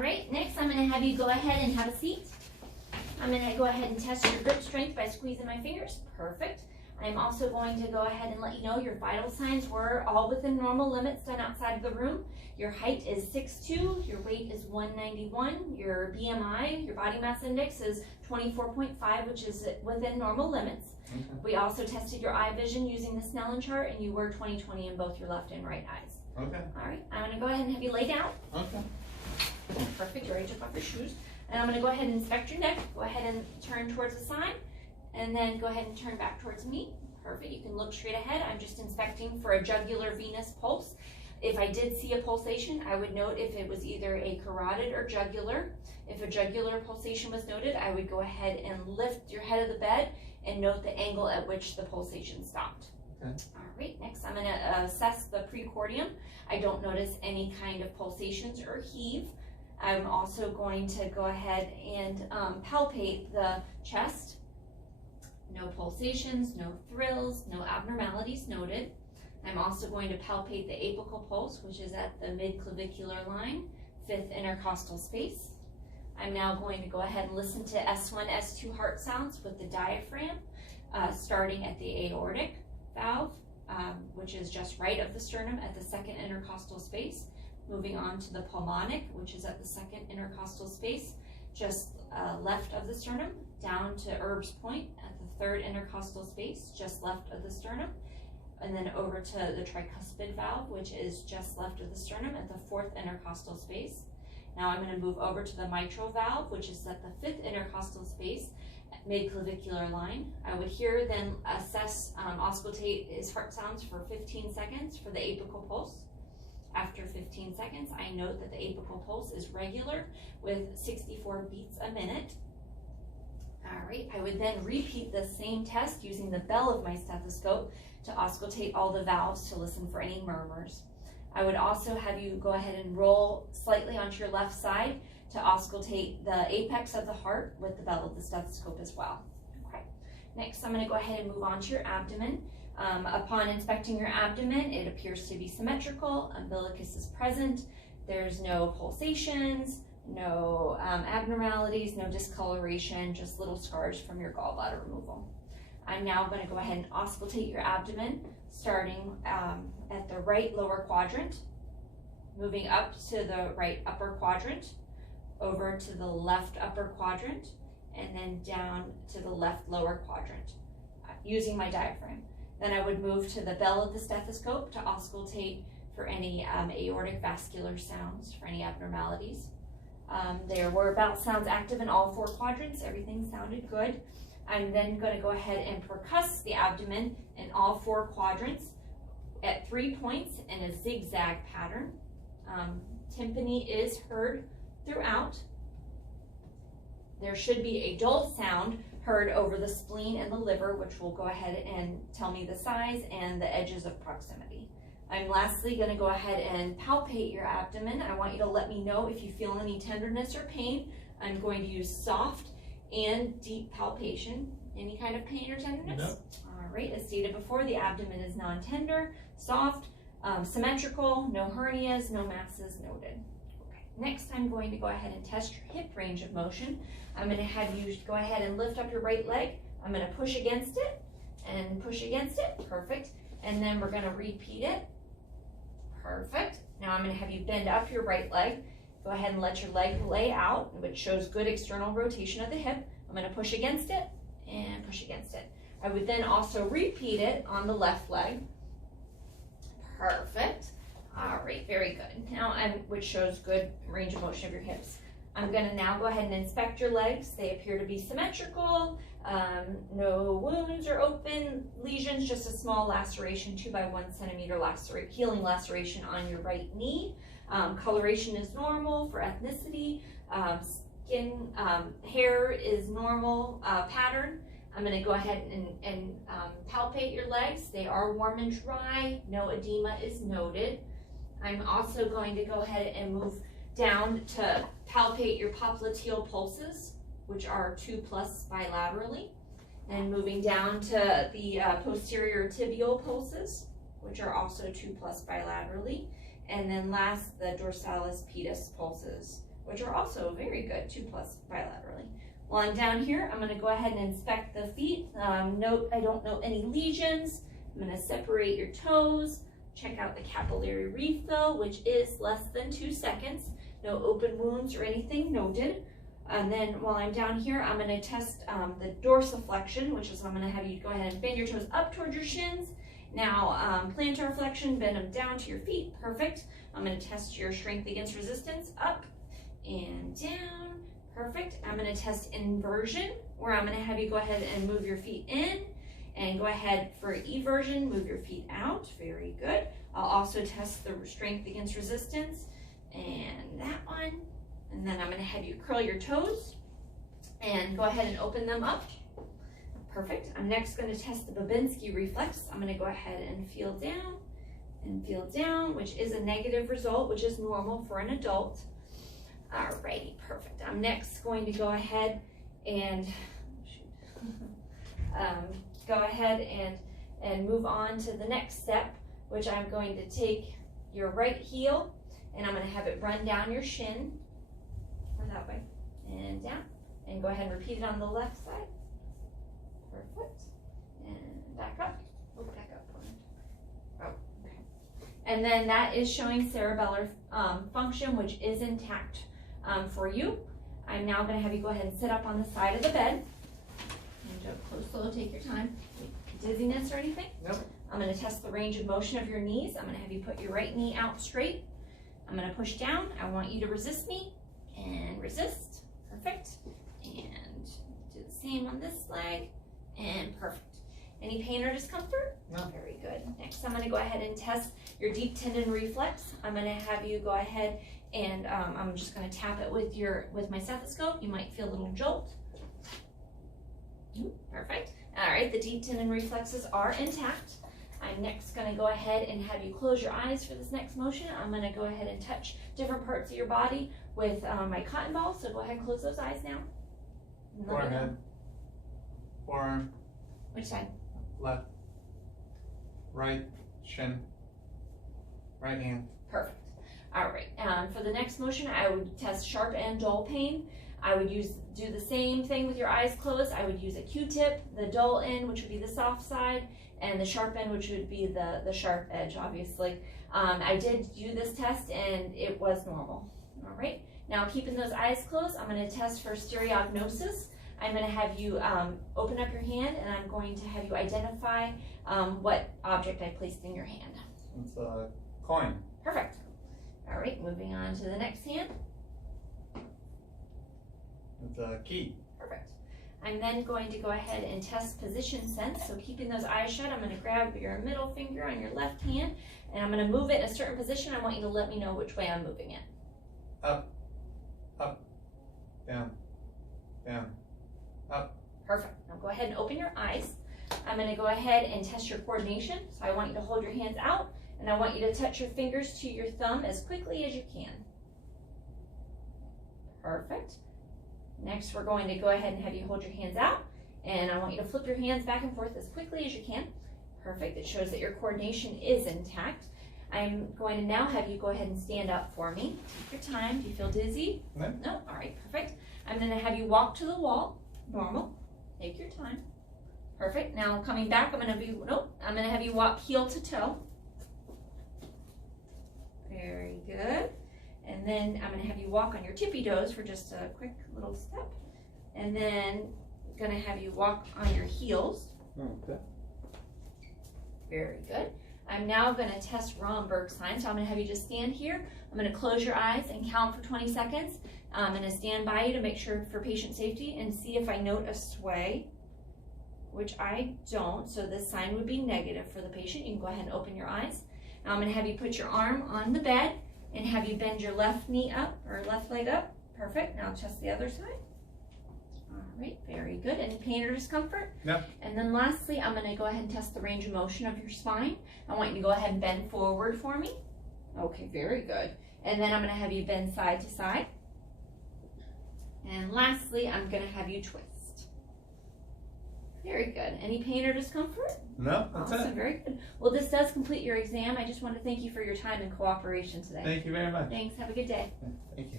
All right, next I'm going to have you go ahead and have a seat. I'm going to go ahead and test your grip strength by squeezing my fingers. Perfect. I'm also going to go ahead and let you know your vital signs were all within normal limits done outside of the room. Your height is 6'2", your weight is 191, your BMI, your body mass index is 24.5, which is within normal limits. Okay. We also tested your eye vision using the Snellen chart, and you were 20/20 in both your left and right eyes. Okay. All right, I'm going to go ahead and have you lay down. Okay. Perfect, you already took off your shoes. And I'm going to go ahead and inspect your neck. Go ahead and turn towards the side, and then go ahead and turn back towards me. Perfect, you can look straight ahead. I'm just inspecting for a jugular venous pulse. If I did see a pulsation, I would note if it was either a carotid or jugular. If a jugular pulsation was noted, I would go ahead and lift your head of the bed and note the angle at which the pulsation stopped. Okay. All right, next I'm going to assess the precordium. I don't notice any kind of pulsations or heave. I'm also going to go ahead and palpate the chest. No pulsations, no thrills, no abnormalities noted. I'm also going to palpate the apical pulse, which is at the mid-clavicular line, 5th intercostal space. I'm now going to go ahead and listen to S1, S2 heart sounds with the diaphragm, starting at the aortic valve, which is just right of the sternum at the 2nd intercostal space, moving on to the pulmonic, which is at the 2nd intercostal space, just left of the sternum, down to Erb's point at the 3rd intercostal space, just left of the sternum, and then over to the tricuspid valve, which is just left of the sternum at the 4th intercostal space. Now I'm going to move over to the mitral valve, which is at the 5th intercostal space, mid-clavicular line. I would here then assess, auscultate his heart sounds for 15 seconds for the apical pulse. After 15 seconds, I note that the apical pulse is regular with 64 beats a minute. All right, I would then repeat the same test using the bell of my stethoscope to auscultate all the valves to listen for any murmurs. I would also have you go ahead and roll slightly onto your left side to auscultate the apex of the heart with the bell of the stethoscope as well. Okay. Next, I'm going to go ahead and move on to your abdomen. Upon inspecting your abdomen, it appears to be symmetrical. Umbilicus is present. There's no pulsations, no abnormalities, no discoloration, just little scars from your gallbladder removal. I'm now going to go ahead and auscultate your abdomen, starting at the right lower quadrant, moving up to the right upper quadrant, over to the left upper quadrant, and then down to the left lower quadrant, using my diaphragm. Then I would move to the bell of the stethoscope to auscultate for any aortic vascular sounds, for any abnormalities. There were about sounds active in all 4 quadrants. Everything sounded good. I'm then going to go ahead and percuss the abdomen in all 4 quadrants at 3 points in a zigzag pattern. Tympany is heard throughout. There should be a dull sound heard over the spleen and the liver, which will go ahead and tell me the size and the edges of proximity. I'm lastly going to go ahead and palpate your abdomen. I want you to let me know if you feel any tenderness or pain. I'm going to use soft and deep palpation. Any kind of pain or tenderness? No. All right, as stated before, the abdomen is non-tender, soft, symmetrical, no hernias, no masses noted. Okay. Next, I'm going to go ahead and test your hip range of motion. I'm going to have you go ahead and lift up your right leg. I'm going to push against it and push against it. Perfect. And then we're going to repeat it. Perfect. Now I'm going to have you bend up your right leg. Go ahead and let your leg lay out, which shows good external rotation of the hip. I'm going to push against it and push against it. I would then also repeat it on the left leg. Perfect. All right, very good. Now, which shows good range of motion of your hips. I'm going to now go ahead and inspect your legs. They appear to be symmetrical. No wounds or open lesions, just a small laceration, 2 by 1 centimeter healing laceration on your right knee. Coloration is normal for ethnicity. Skin, hair is normal pattern. I'm going to go ahead and palpate your legs. They are warm and dry. No edema is noted. I'm also going to go ahead and move down to palpate your popliteal pulses, which are 2+ bilaterally, and moving down to the posterior tibial pulses, which are also 2+ bilaterally, and then last, the dorsalis pedis pulses, which are also very good, 2+ bilaterally. While I'm down here, I'm gonna go ahead and inspect the feet. Note, I don't note any lesions. I'm gonna separate your toes, check out the capillary refill, which is less than 2 seconds. No open wounds or anything noted. And then while I'm down here, I'm gonna test the dorsiflexion, which is I'm gonna have you go ahead and bend your toes up towards your shins. Now, plantar flexion, bend them down to your feet, perfect. I'm gonna test your strength against resistance, up and down, perfect. I'm gonna test inversion, where I'm gonna have you go ahead and move your feet in, and go ahead for eversion, move your feet out, very good. I'll also test the strength against resistance, and that one. And then I'm gonna have you curl your toes and go ahead and open them up. Perfect. I'm next gonna test the Babinski reflex. I'm gonna go ahead and feel down, which is a negative result, which is normal for an adult. Alrighty, perfect. I'm next going to go ahead and move on to the next step, which I'm going to take your right heel and I'm gonna have it run down your shin, or that way, and down, and go ahead and repeat it on the left side. Perfect. And back up. Oh, back up. Oh, okay. And then that is showing cerebellar function, which is intact for you. I'm now going to have you go ahead and sit up on the side of the bed. And don't close, slow, take your time. Dizziness or anything? Nope. I'm going to test the range of motion of your knees. I'm going to have you put your right knee out straight. I'm going to push down. I want you to resist me and resist. Perfect. And do the same on this leg. And perfect. Any pain or discomfort? No. Very good. Next, I'm going to go ahead and test your deep tendon reflex. I'm going to have you go ahead and I'm just going to tap it with my stethoscope. You might feel a little jolt. Perfect. All right, the deep tendon reflexes are intact. I'm next going to go ahead and have you close your eyes for this next motion. I'm going to go ahead and touch different parts of your body with my cotton ball. So go ahead and close those eyes now. Forehead, forearm. Which side? Left, right, shin, right hand. Perfect. All right. For the next motion, I would test sharp and dull pain. I would do the same thing with your eyes closed. I would use a Q-tip, the dull end, which would be the soft side, and the sharp end, which would be the sharp edge, obviously. I did do this test, and it was normal. All right. Now, keeping those eyes closed, I'm going to test for stereognosis. I'm going to have you open up your hand, and I'm going to have you identify what object I placed in your hand. It's a coin. Perfect. All right, moving on to the next hand. It's a key. Perfect. I'm then going to go ahead and test position sense. So keeping those eyes shut, I'm going to grab your middle finger on your left hand, and I'm going to move it in a certain position. I want you to let me know which way I'm moving it. Up, up, down, down, up. Perfect. Now go ahead and open your eyes. I'm going to go ahead and test your coordination. So I want you to hold your hands out, and I want you to touch your fingers to your thumb as quickly as you can. Perfect. Next, we're going to go ahead and have you hold your hands out, and I want you to flip your hands back and forth as quickly as you can. Perfect. It shows that your coordination is intact. I'm going to now have you go ahead and stand up for me. Take your time. Do you feel dizzy? No. No? All right, perfect. I'm going to have you walk to the wall. Normal. Take your time. Perfect. Now coming back, I'm going to have you walk heel to toe. Very good. And then I'm going to have you walk on your tippy toes for just a quick little step. And then I'm going to have you walk on your heels. Okay. Very good. I'm now going to test Romberg sign. So I'm going to have you just stand here. I'm going to close your eyes and count for 20 seconds. I'm going to stand by you to make sure for patient safety and see if I note a sway, which I don't. So this sign would be negative for the patient. You can go ahead and open your eyes. Now I'm going to have you put your arm on the bed and have you bend your left knee up or left leg up. Perfect. Now test the other side. All right, very good. Any pain or discomfort? No. And then lastly, I'm going to go ahead and test the range of motion of your spine. I want you to go ahead and bend forward for me. Okay, very good. And then I'm going to have you bend side to side. And lastly, I'm going to have you twist. Very good. Any pain or discomfort? No, that's Awesome, it. very good. Well, this does complete your exam. I just want to thank you for your time and cooperation today. Thank you very much. Thanks. Have a good day. Thank you.